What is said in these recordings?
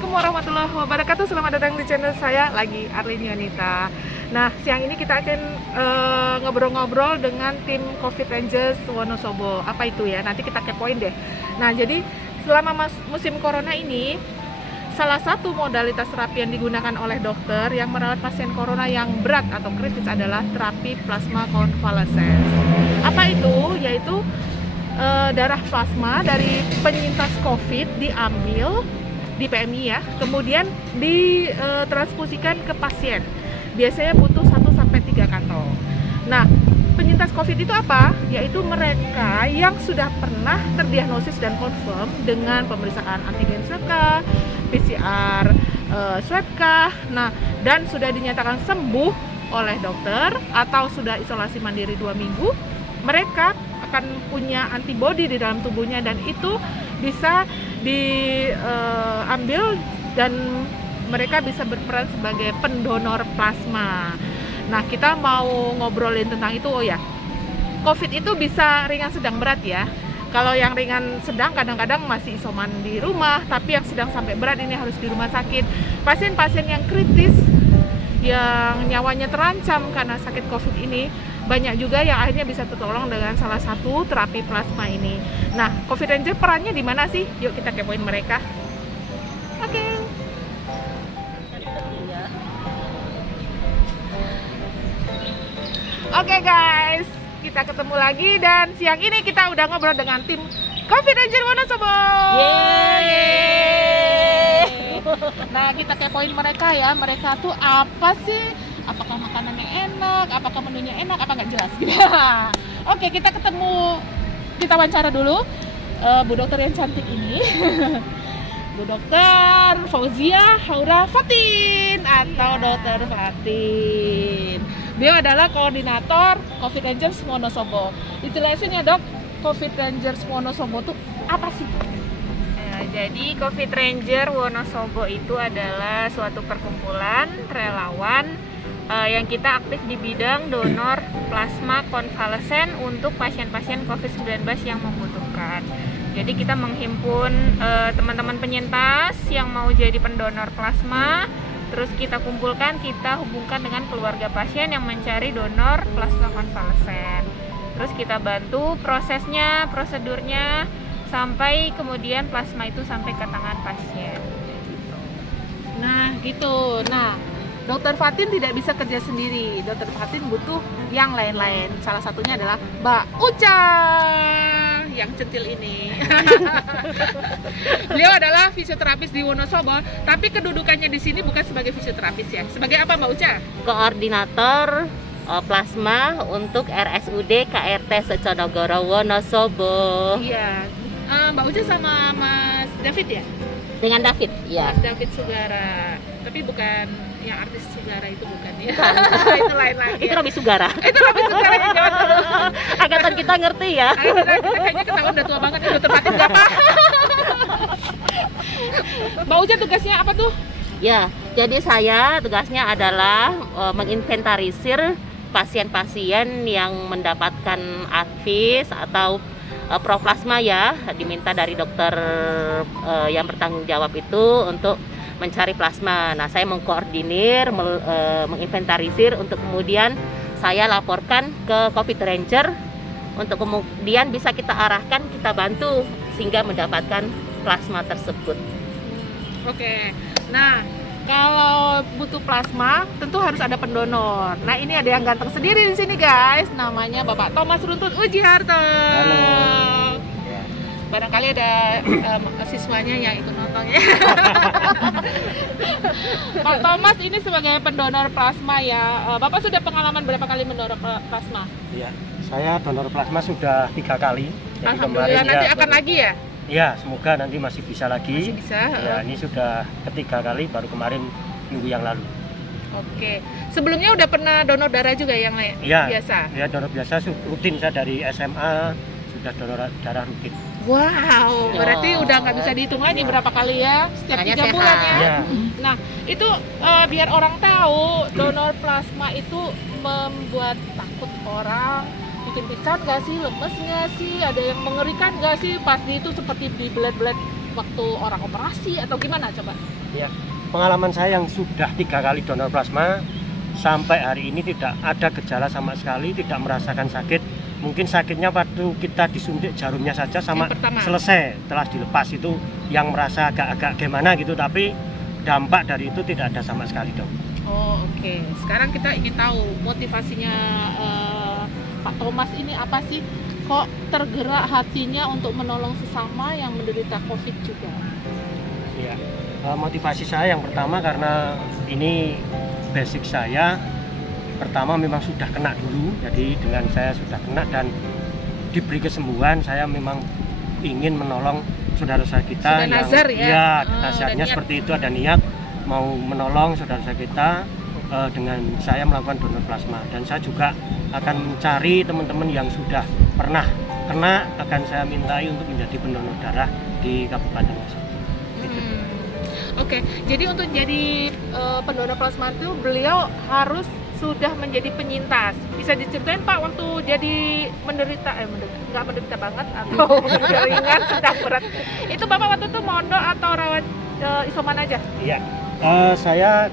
Assalamualaikum warahmatullahi wabarakatuh. Selamat datang di channel saya lagi, Arlin Yonita. Nah, siang ini kita akan ngobrol-ngobrol dengan tim Covid Rangers Wonosobo. Apa itu ya? Nanti kita kepoin deh. Nah, jadi selama musim corona ini, salah satu modalitas terapi yang digunakan oleh dokter yang merawat pasien corona yang berat atau kritis adalah terapi plasma konvalesen. Apa itu? Yaitu darah plasma dari penyintas COVID diambil di PMI ya, kemudian ditransfusikan ke pasien. Biasanya butuh 1-3 kantong. Nah, penyintas COVID itu apa? Yaitu mereka yang sudah pernah terdiagnosis dan confirm dengan pemeriksaan antigen swab kah, PCR swab kah, nah, dan sudah dinyatakan sembuh oleh dokter atau sudah isolasi mandiri 2 minggu. Mereka akan punya antibodi di dalam tubuhnya dan itu bisa diambil dan mereka bisa berperan sebagai pendonor plasma. Nah, kita mau ngobrolin tentang itu. Oh ya, COVID itu bisa ringan, sedang, berat ya. Kalau yang ringan sedang kadang-kadang masih isoman di rumah, tapi yang sedang sampai berat ini harus di rumah sakit. Pasien-pasien yang kritis, yang nyawanya terancam karena sakit COVID ini, banyak juga yang akhirnya bisa tertolong dengan salah satu terapi plasma ini. Nah, Covid Ranger perannya di mana sih? Yuk kita kepoin mereka. Oke. Oke guys, kita ketemu lagi dan siang ini kita udah ngobrol dengan tim Covid Ranger Wonosobo. Yeay. Nah, kita kepoin mereka ya. Mereka tuh apa sih? Apakah makanannya enak? Apakah menunya enak? Apa nggak jelas? Oke, kita wawancara dulu Bu Dokter yang cantik ini. Bu Dokter Fauzia Haura Fatin atau Dokter Fatin. Beliau adalah koordinator Covid Rangers Wonosobo. Dijelasin ya, Dok, Covid Rangers Wonosobo itu apa sih? Jadi Covid Ranger Wonosobo itu adalah suatu perkumpulan relawan yang kita aktif di bidang donor plasma konvalesen untuk pasien-pasien COVID-19 yang membutuhkan. Jadi kita menghimpun teman-teman penyintas yang mau jadi pendonor plasma, terus kita kumpulkan, kita hubungkan dengan keluarga pasien yang mencari donor plasma konvalesen. Terus kita bantu prosesnya, prosedurnya, sampai kemudian plasma itu sampai ke tangan pasien. Nah, gitu. Nah, Dokter Fatin tidak bisa kerja sendiri. Dokter Fatin butuh yang lain-lain. Salah satunya adalah Mbak Uca yang centil ini. Beliau adalah fisioterapis di Wonosobo, tapi kedudukannya di sini bukan sebagai fisioterapis ya. Sebagai apa, Mbak Uca? Koordinator plasma untuk RSUD KRT Seconogoro Wonosobo. Iya. Mbak Uca sama Mas David ya? Dengan David, ya. Mas David Sugara. Tapi bukan yang artis Sugara itu, bukan ya? Itu lain lagi. Itu Robi Sugara. Itu Robi Sugara yang jawab. Angkatan kita ngerti ya. Kita kayaknya ketahuan udah tua banget nih, Dokter Fatin berapa? Mbak Uca tugasnya apa tuh? Ya, jadi saya tugasnya adalah menginventarisir pasien-pasien yang mendapatkan advis atau proplasma ya, diminta dari dokter yang bertanggung jawab itu untuk mencari plasma. Nah, saya mengkoordinir, menginventarisir untuk kemudian saya laporkan ke Covid Ranger untuk kemudian bisa kita arahkan, kita bantu sehingga mendapatkan plasma tersebut. Oke. Nah, kalau butuh plasma tentu harus ada pendonor. Nah, ini ada yang ganteng sendiri di sini guys. Namanya Bapak Thomas Runtut Ujiharto. Halo. Barangkali ada siswanya yang ikut nonton ya. Pak Thomas ini sebagai pendonor plasma ya. Bapak sudah pengalaman berapa kali mendonor plasma? Iya, saya donor plasma sudah 3 kali. Jadi Alhamdulillah, nanti akan lagi ya? Iya, semoga nanti masih bisa lagi. Masih bisa. Ya, ini sudah ketiga kali, baru kemarin minggu yang lalu. Oke. Sebelumnya udah pernah donor darah juga yang biasa? Iya, donor biasa rutin. Saya dari SMA sudah donor darah rutin. Wow, berarti udah nggak bisa dihitung lagi berapa kali ya, setiap 3 bulan ya. Ya. Nah, itu biar orang tahu donor plasma itu membuat takut orang, bikin pingsan nggak sih, lemes nggak sih, ada yang mengerikan nggak sih pas itu seperti dibelet-belet waktu orang operasi atau gimana coba? Ya, pengalaman saya yang sudah 3 kali donor plasma sampai hari ini tidak ada gejala sama sekali, tidak merasakan sakit. Mungkin sakitnya waktu kita disuntik jarumnya saja sama selesai, telah dilepas itu yang merasa agak-agak gimana gitu, tapi dampak dari itu tidak ada sama sekali, Dok. Oh, oke. Sekarang kita ingin tahu motivasinya Pak Thomas ini apa sih? Kok tergerak hatinya untuk menolong sesama yang menderita COVID juga? Ya, motivasi saya yang pertama karena ini basic saya. Pertama memang sudah kena dulu, jadi dengan saya sudah kena dan diberi kesembuhan, saya memang ingin menolong saudara-saudara kita sudah yang nazar, ya? nasihatnya seperti itu, ada niat mau menolong saudara-saudara kita dengan saya melakukan donor plasma. Dan saya juga akan mencari teman-teman yang sudah pernah kena, akan saya mintai untuk menjadi pendonor darah di Kabupaten Wonosobo. Oke, jadi untuk jadi pendonor plasma itu beliau harus sudah menjadi penyintas. Bisa diceritain Pak waktu jadi menderita, nggak menderita banget atau ringan, sedang berat. Itu Bapak waktu itu mondok atau rawat isoman aja? Iya, saya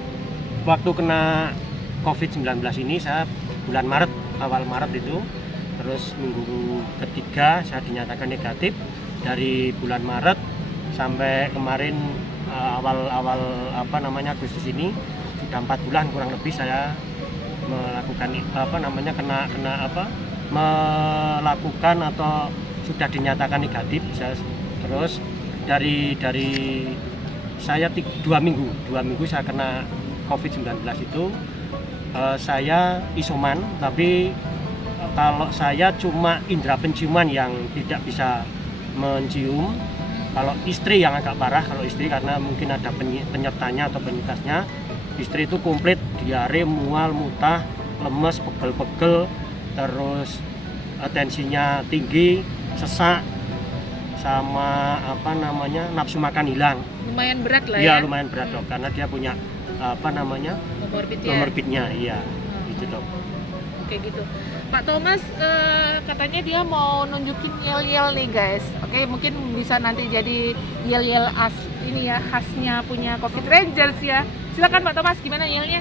waktu kena COVID-19 ini saya bulan Maret, awal Maret itu, terus minggu ketiga saya dinyatakan negatif. Dari bulan Maret sampai kemarin awal Agustus ini sudah 4 bulan kurang lebih saya melakukan melakukan atau sudah dinyatakan negatif. Terus dari saya 2 minggu saya kena COVID-19 itu saya isoman, tapi kalau saya cuma indera penciuman yang tidak bisa mencium. Kalau istri yang agak parah, kalau istri karena mungkin ada penyertanya atau penyintasnya, istri itu komplit diare, mual, muntah, lemes, pegel-pegel, terus tensinya tinggi, sesak, sama nafsu makan hilang. Lumayan berat lah ya? Iya, lumayan berat, Dok, karena dia punya komorbidnya, iya, gitu, Dok. Oke, gitu. Pak Thomas katanya dia mau nunjukin yel-yel nih guys. Oke, mungkin bisa nanti jadi yel-yel khasnya punya COVID Rangers ya. Silakan Pak Thomas, gimana yelnya?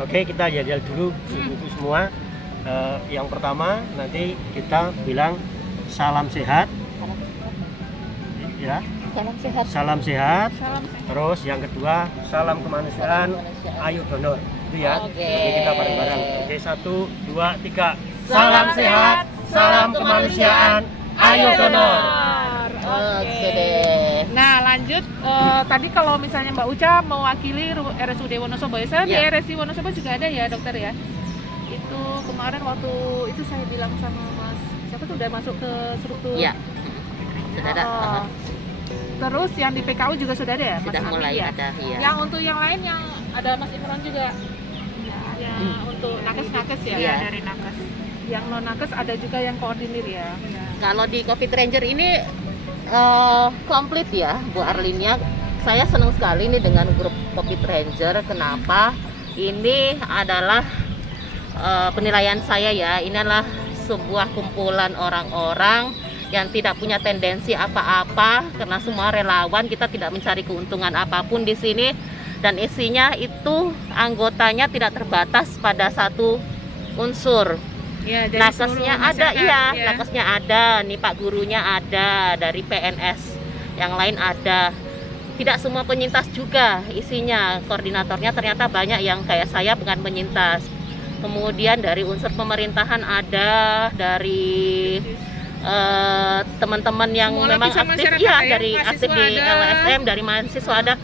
Oke, kita yel-yel dulu itu semua. Yang pertama nanti kita bilang salam sehat. Ya. Salam sehat. Salam sehat. Salam sehat. Terus yang kedua salam kemanusiaan. Ayo donor. Itu ya. Oke. Jadi kita bareng-bareng. Oke, 1, 2, 3. Salam sehat. Salam kemanusiaan. Ayo donor. Oke deh. Nah lanjut, tadi kalau misalnya Mbak Uca mewakili RSUD Wonosobo ya, saya di RSI Wonosobo juga ada ya dokter ya. Itu kemarin waktu itu saya bilang sama Mas, siapa tuh udah masuk ke struktur? Iya. Sudah ada. Terus yang di PKU juga sudah ada ya? Sudah Mas mulai ya? ada, iya. Yang untuk yang lain yang ada Mas Imran juga. Ya, untuk nakes-nakes ya, Iya. dari nakes. Yang non nakes ada juga yang koordinir ya. Kalau di COVID Ranger ini komplit ya Bu Arlinia. Saya senang sekali nih dengan grup COVID Ranger. Kenapa? Ini adalah penilaian saya ya. Ini adalah sebuah kumpulan orang-orang yang tidak punya tendensi apa-apa, karena semua relawan, kita tidak mencari keuntungan apapun di sini, dan isinya itu anggotanya tidak terbatas pada satu unsur. Ya, Nakesnya ada, iya, nakesnya ada, nih Pak gurunya ada, dari PNS yang lain ada. Tidak semua penyintas juga isinya, koordinatornya ternyata banyak yang kayak saya bukan penyintas. Kemudian dari unsur pemerintahan ada, dari teman-teman yang semua memang aktif ya, dari aktif di ada. LSM, dari mahasiswa ada,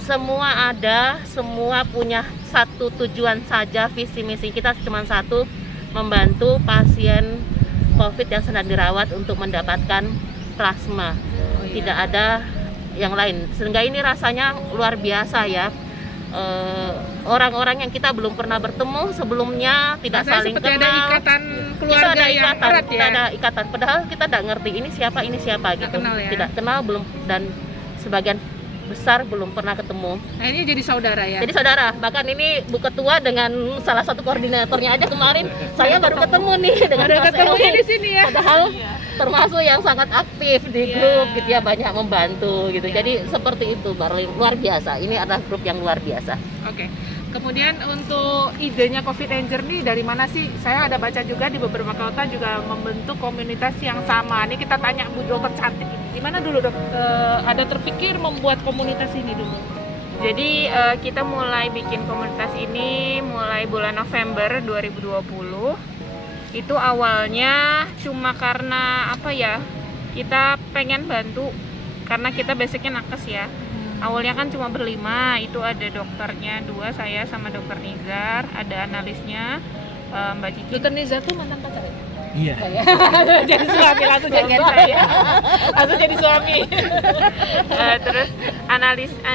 semua ada, semua punya satu tujuan saja, visi misi kita cuma satu, membantu pasien COVID yang sedang dirawat untuk mendapatkan plasma. Tidak ada yang lain. Sehingga ini rasanya luar biasa ya. Orang-orang yang kita belum pernah bertemu sebelumnya, tidak saling kenal. Ada ikatan keluarga ada yang ikatan, erat kita ya. ada ikatan. Padahal kita tidak ngerti ini siapa gitu. Kenal ya. Tidak kenal belum, dan sebagian besar belum pernah ketemu. Nah, ini jadi saudara ya. Jadi saudara, bahkan ini Bu Ketua dengan salah satu koordinatornya aja kemarin saya baru ketemu nih dengan Baru Mas ketemu Eli. di sini ya. Padahal termasuk yang sangat aktif di grup gitu ya, banyak membantu gitu. Iya. Jadi seperti itu, Marlin, luar biasa. Ini adalah grup yang luar biasa. Oke. Kemudian untuk idenya Coffee Ranger nih dari mana sih? Saya ada baca juga di beberapa kota juga membentuk komunitas yang sama. Ini kita tanya Bu Dokter cantik ini. Gimana dulu Dok? Ada terpikir membuat komunitas ini dulu? Jadi kita mulai bikin komunitas ini mulai bulan November 2020. Itu awalnya cuma karena apa ya? Kita pengen bantu karena kita basicnya nakes ya. Awalnya kan cuma berlima, itu ada dokternya 2, saya sama dokter Nizar, ada analisnya Mbak Cici. Dokter Nizar tuh mantan pacar ya? Iya. Jadi suami langsung jadian saya. Langsung jadi suami. Terus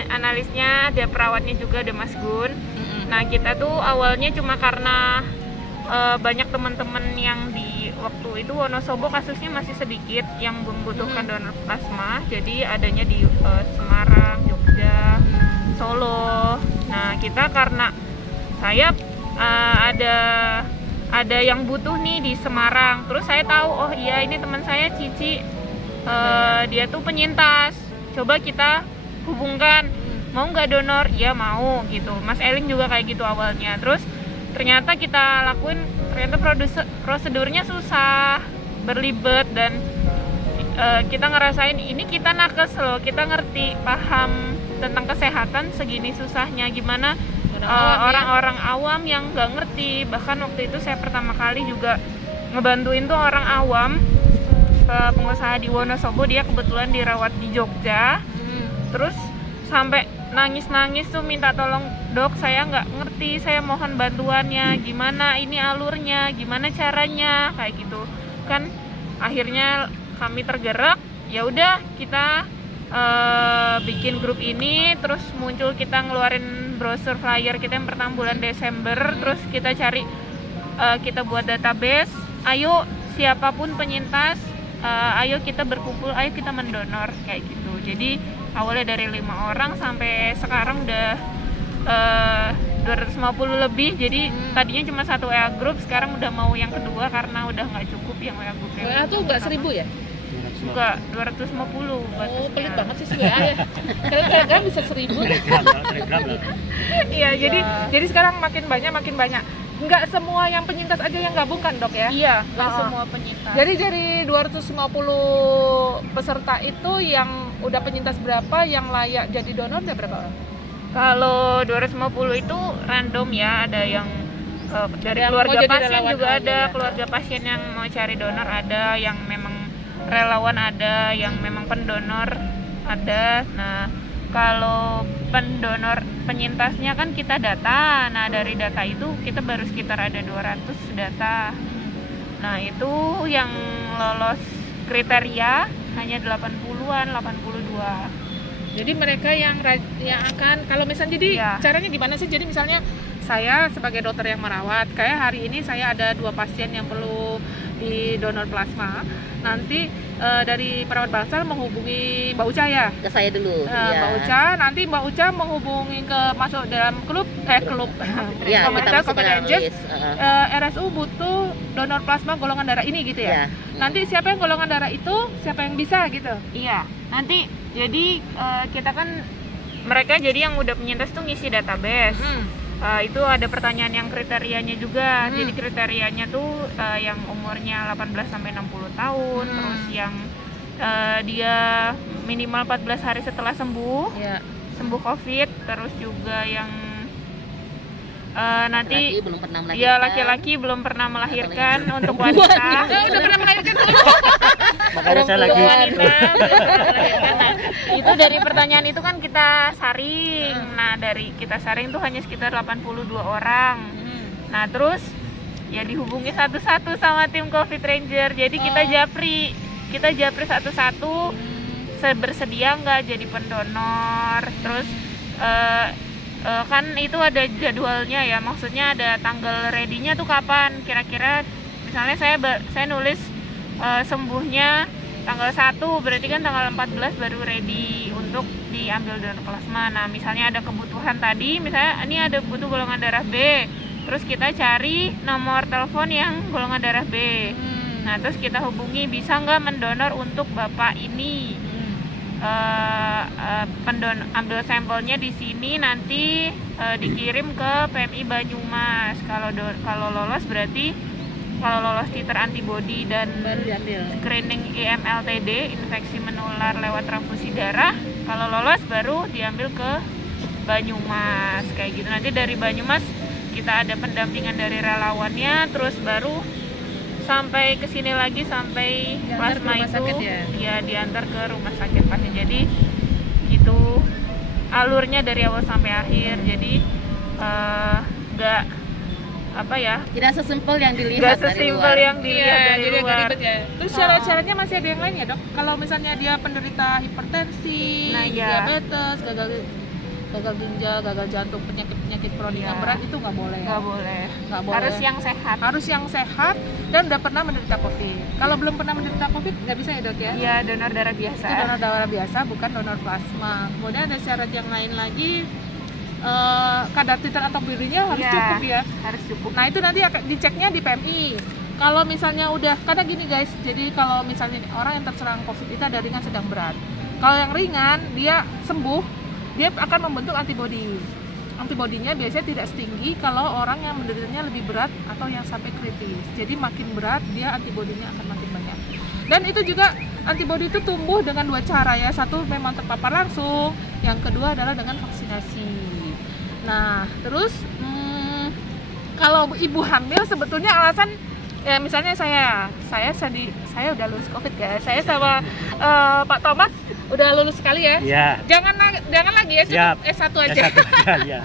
analisnya ada perawatnya juga, ada Mas Gun. Nah kita tuh awalnya cuma karena banyak teman-teman yang di waktu itu Wonosobo kasusnya masih sedikit yang membutuhkan donor plasma, jadi adanya di Semarang, Jogja, Solo. Nah kita karena saya ada yang butuh nih di Semarang, terus saya tahu oh iya ini teman saya Cici, dia tuh penyintas, coba kita hubungkan, mau nggak donor? Iya mau gitu. Mas Eling juga kayak gitu awalnya. Terus ternyata kita lakuin, ternyata prosedurnya susah, berlibet, dan kita ngerasain ini kita nakes loh, kita ngerti, paham tentang kesehatan segini susahnya, gimana orang-orang awam yang nggak ngerti. Bahkan waktu itu saya pertama kali juga ngebantuin tuh orang awam, pengusaha di Wonosobo, dia kebetulan dirawat di Jogja, terus sampai nangis-nangis tuh minta tolong, dok saya nggak ngerti, saya mohon bantuannya, gimana ini alurnya, gimana caranya, kayak gitu kan. Akhirnya kami tergerak, ya udah kita bikin grup ini, terus muncul kita ngeluarin brosur flyer kita yang pertama bulan Desember, terus kita cari, kita buat database, ayo siapapun penyintas, ayo kita berkumpul, ayo kita mendonor, kayak gitu. Jadi awalnya dari 5 orang sampai sekarang udah 250 lebih. Jadi tadinya cuma satu WA group, sekarang udah mau yang kedua karena udah nggak cukup yang WA group. WA tuh nggak 1000 ya? Enggak, 250 batasnya. Oh, pelit banget sih WA ya. Kalian bisa 1000. Iya, jadi sekarang makin banyak. Nggak semua yang penyintas aja yang gabung kan dok ya? Iya, nggak semua penyintas. Jadi dari 250 peserta itu yang udah penyintas berapa, yang layak jadi donor ada berapa orang? Kalau 250 itu random ya, ada yang dari keluarga pasien juga ada, keluarga pasien yang mau cari donor ada, yang memang relawan ada, yang memang pendonor ada. Nah kalau pendonor penyintasnya kan kita data, nah dari data itu kita baru sekitar ada 200 data. Nah itu yang lolos kriteria hanya 80-an, 82. Jadi mereka yang akan, kalau misalnya jadi caranya gimana sih? Jadi misalnya saya sebagai dokter yang merawat, kayak hari ini saya ada 2 pasien yang perlu di donor plasma. Nanti dari perawat Bangsal menghubungi Mbak Uca ya? Ke saya dulu. Mbak Uca, nanti Mbak Uca menghubungi ke masuk dalam klub ya, komunitas Coffee Rangers. RSU butuh donor plasma golongan darah ini gitu ya? Nanti siapa yang golongan darah itu, siapa yang bisa gitu? Iya, nanti jadi kita kan, mereka jadi yang udah penyintas tuh ngisi database. Itu ada pertanyaan yang kriterianya juga. Jadi kriterianya tuh yang umurnya 18 sampai 60 tahun, terus yang dia minimal 14 hari setelah sembuh COVID, terus juga yang nanti laki-laki belum pernah melahirkan untuk wanita. Udah pernah melahirkan Makanya saya lagi Nah, itu dari pertanyaan itu kan kita saring. Nah dari kita saring tuh hanya sekitar 82 orang. Nah terus ya dihubungi satu-satu sama tim Coffee Ranger. Jadi kita japri satu-satu, bersedia nggak jadi pendonor. Terus kan itu ada jadwalnya ya, maksudnya ada tanggal ready-nya tuh kapan kira-kira. Misalnya saya nulis sembuhnya tanggal 1 berarti kan tanggal 14 baru ready untuk diambil donor plasma. Nah, misalnya ada kebutuhan tadi, misalnya ini ada butuh golongan darah B, terus kita cari nomor telepon yang golongan darah B. Nah, terus kita hubungi, bisa nggak mendonor untuk bapak ini? Ambil sampelnya di sini, nanti dikirim ke PMI Banyumas. Kalau lolos berarti titer antibodi dan screening IMLTD, infeksi menular lewat transfusi darah. Kalau lolos baru diambil ke Banyumas kayak gitu. Nanti dari Banyumas kita ada pendampingan dari relawannya, terus baru sampai ke sini lagi, sampai plasma itu ya diantar ke rumah sakit pasien. Jadi itu alurnya dari awal sampai akhir. Jadi nggak tidak sesimpel yang dilihat dari luar. Dari luar. Terus syarat-syaratnya masih ada yang lain ya, Dok? Kalau misalnya dia penderita hipertensi, diabetes, gagal ginjal, gagal jantung, penyakit kronik yang berat, itu nggak boleh ya? Nggak boleh. Harus yang sehat dan udah pernah menderita COVID. Kalau belum pernah menderita COVID nggak bisa ya, Dok ya? Iya, donor darah biasa. Itu donor darah biasa, bukan donor plasma. Kemudian ada syarat yang lain lagi, kadar titer antibodinya harus cukup ya? Harus cukup. Nah, itu nanti akan diceknya di PMI. Kalau misalnya udah, karena gini guys, jadi kalau misalnya orang yang terserang COVID itu ada ringan, sedang, berat. Kalau yang ringan, dia sembuh, dia akan membentuk antibodi. Antibodinya biasanya tidak setinggi kalau orang yang menderitanya lebih berat atau yang sampai kritis. Jadi makin berat, dia antibodinya akan makin banyak. Dan itu juga antibodi itu tumbuh dengan dua cara ya. Satu memang terpapar langsung, yang kedua adalah dengan vaksinasi. Nah, terus kalau ibu hamil sebetulnya alasan ya, misalnya saya udah lulus COVID guys. Saya sama Pak Thomas udah lulus sekali ya. Iya. Jangan lagi ya, cukup S1 aja. Ya.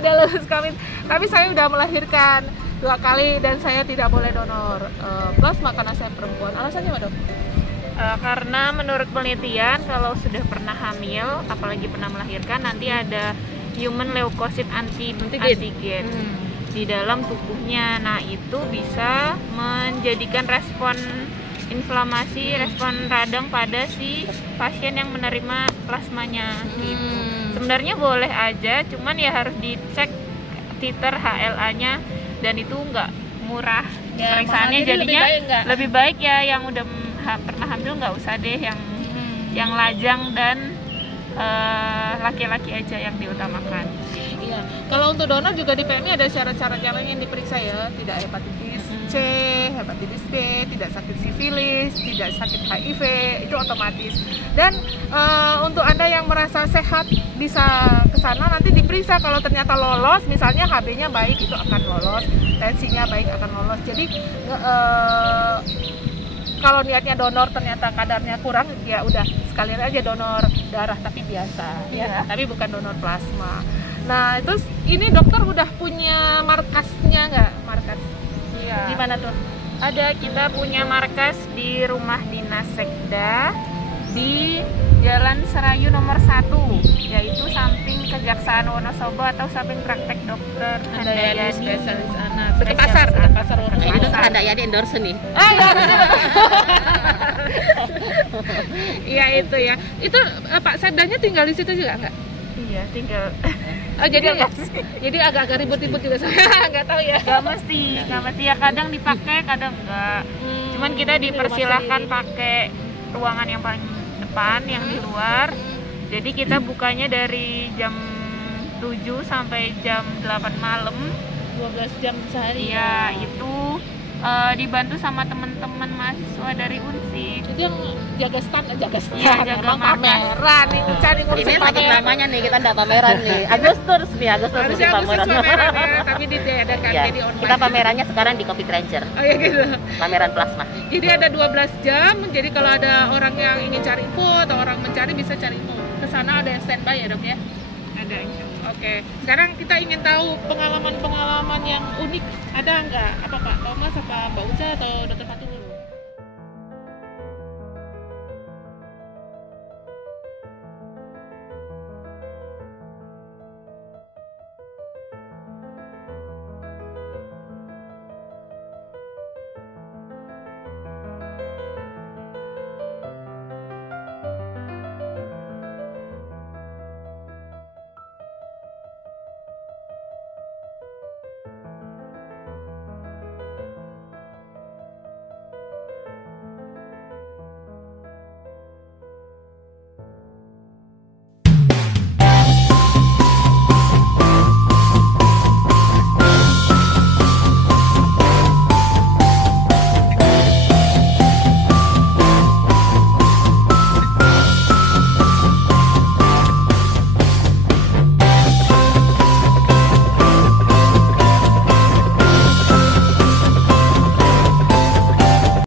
Udah lulus COVID. Tapi saya udah melahirkan 2 kali dan saya tidak boleh donor plasma karena saya perempuan. Alasannya apa, Dok? Karena menurut penelitian kalau sudah pernah hamil, apalagi pernah melahirkan, nanti ada human leukosit antigen di dalam tubuhnya. Nah, itu bisa menjadikan respon inflamasi, respon radang pada si pasien yang menerima plasmanya. Gitu. Sebenarnya boleh aja, cuman ya harus dicek titer HLA-nya, dan itu nggak murah ya, pemeriksaannya. Jadinya lebih baik ya yang udah pernah hamil nggak usah deh, yang lajang dan laki-laki aja yang diutamakan. Iya. Kalau untuk donor juga di PMI ada syarat-syarat yang lain yang diperiksa ya, tidak hepatitis C, hepatitis D, tidak sakit sifilis, tidak sakit HIV, itu otomatis. Dan untuk Anda yang merasa sehat bisa ke sana, nanti diperiksa. Kalau ternyata lolos, misalnya HB-nya baik, itu akan lolos, tensinya baik akan lolos. Jadi kalau niatnya donor ternyata kadarnya kurang, ya udah sekalian aja donor darah tapi biasa ya, tapi bukan donor plasma. Nah, terus ini dokter udah punya markasnya nggak? Markas? Iya. Di mana tuh? Ada, kita punya markas di rumah dinas Sekda di Jalan Serayu nomor 1, yaitu samping Kejaksaan Wonosobo atau samping praktek dokter Handayani spesialis anak. Dekat pasar Wonosobo. Itu Handayani endorse nih. Iya itu ya. Itu Pak Sekdanya tinggal di situ juga nggak? Iya, tinggal. Oh, jadi agak-agak ribut-ribut juga saya nggak tahu ya. Nggak mesti ya, kadang dipakai, kadang enggak. Cuman kita dipersilahkan pakai ruangan yang paling depan, yang di luar. Jadi kita bukanya dari jam 7 sampai jam 8 malam, 12 jam sehari. Iya, itu dibantu sama teman-teman mahasiswa dari Unsik. Itu yang jaga stand. Iya, jaga pameran itu, cari ngurusin Ini lagi namanya nih, kita ndak pameran nih. Agustus Harusnya pameran. Ya, tapi diadakan Ya, jadi online. kita pamerannya sekarang di Covid Ranger. Oh ya gitu. Pameran plasma. Jadi ada 12 jam. Jadi kalau ada orang yang ingin cari info atau orang mencari, bisa cari info. Ke sana ada yang standby ya, Dok ya? Ada, insya Allah. Oke. Sekarang kita ingin tahu pengalaman-pengalaman yang unik. Ada nggak? Apa Pak Thomas, apa Mbak Uca atau Dr. Fatima?